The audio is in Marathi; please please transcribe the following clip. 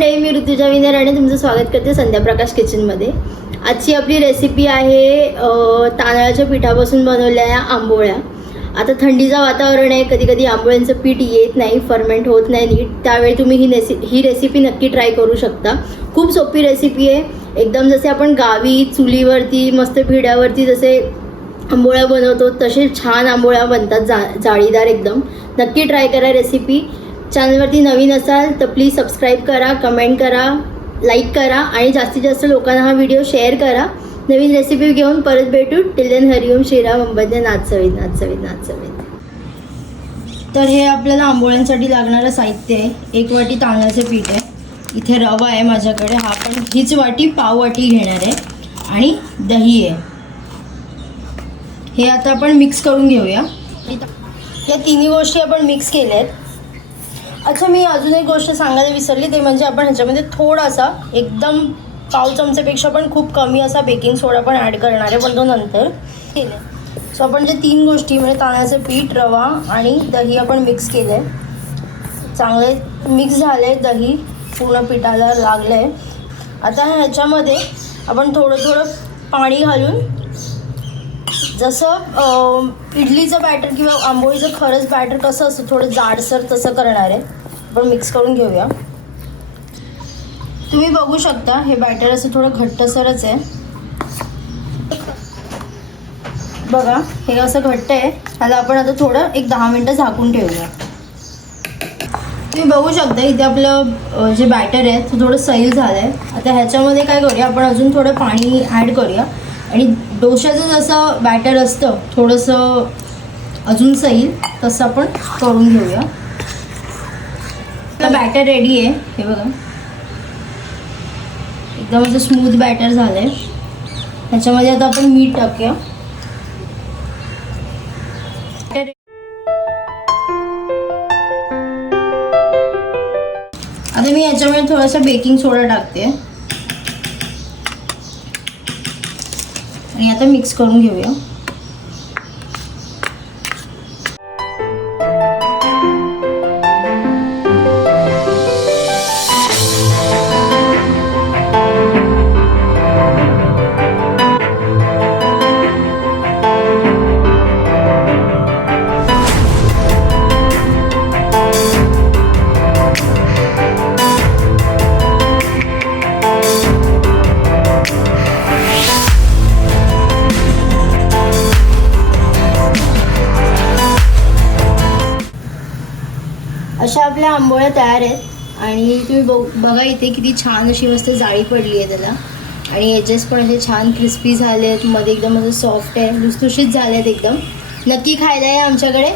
मंडळी मी ऋतुजा विनर आणि तुमचं स्वागत करते संध्याप्रकाश किचनमध्ये आजची आपली रेसिपी आहे तांदळाच्या पिठापासून बनवलेल्या आंबोळ्या. आता थंडीचं वातावरण आहे कधी कधी आंबोळ्यांचं पीठ येत नाही फर्मेंट होत नाही नीट. त्यावेळी तुम्ही ही रेसि ही रेसिपी नक्की ट्राय करू शकता. खूप सोपी रेसिपी आहे. एकदम जसे आपण गावी चुलीवरती मस्त पिढ्यावरती जसे आंबोळ्या बनवतो तसे छान आंबोळ्या बनतात जा जाळीदार एकदम. नक्की ट्राय करा रेसिपी चॅनलवरती नवीन असाल तर प्लीज सबस्क्राईब करा कमेंट करा लाईक करा आणि जास्तीत जास्त लोकांना हा व्हिडिओ शेअर करा. नवीन रेसिपी घेऊन परत भेटू. टिलेन हरिओम श्रीराम अंबद्य नाचवीत नाचवीत नाचवीत तर हे आपल्याला आंबोळ्यांसाठी लागणारं साहित्य आहे. एक वाटी तांदळाचं पीठ आहे. इथे रवा आहे माझ्याकडे. हा पण हीच वाटी पाव वाटी घेणार आहे. आणि दही आहे. हे आता आपण मिक्स करून घेऊया. या तिन्ही गोष्टी आपण मिक्स केल्या आहेत अच्छा मी अजून एक गोष्ट सांगायला विसरली ते म्हणजे आपण ह्याच्यामध्ये थोडासा एकदम पाव चमचेपेक्षा पण खूप कमी असा बेकिंग सोडा पण ॲड करणार आहे पण तो नंतर. केलं सो आपण जे तीन गोष्टी म्हणजे तांदळाचं पीठ रवा आणि दही आपण मिक्स केलं आहे चांगले मिक्स झालं आहे दही पूर्ण पिठाला लागलं आहे आता ह्याच्यामध्ये आपण थोडं थोडं पाणी घालून जसं इडलीचं बॅटर किंवा आंबोळीचं खरंच बॅटर कसं असतं थोडं जाडसर तसं करणार आहे. आपण मिक्स करून घेऊया. तुम्ही बघू शकता हे बॅटर असं थोडं घट्टसरच आहे. बघा हे असं घट्ट आहे. त्याला आपण आता थोडं एक दहा मिनटं झाकून ठेवूया. तुम्ही बघू शकता इथे आपलं जे बॅटर आहे ते थोडं सैल झालं आहे आता ह्याच्यामध्ये काय करूया आपण अजून थोडं पाणी ॲड करूया. आणि डोशाचं जसं बॅटर असतं थोडंसं अजून सैल तसं आपण करून घेऊया. आपलं बॅटर रेडी आहे हे बघा. एकदम असं स्मूथ बॅटर झालं आहे ह्याच्यामध्ये आता आपण मीठ टाकूया. आता मी याच्यामध्ये थोडासा बेकिंग सोडा टाकते. आणि आता मिक्स करून घेऊया. अशा आपल्या आंबोळ्या तयार आहेत. आणि तुम्ही बघ बघा इथे किती छान अशी मस्त जाळी पडली आहे त्याला. आणि एजेस पण असे छान क्रिस्पी झाले आहेत. मध्ये एकदम असं सॉफ्ट आहे. लुसलुशीत झाले आहेत एकदम. नक्की खायला आहे आमच्याकडे.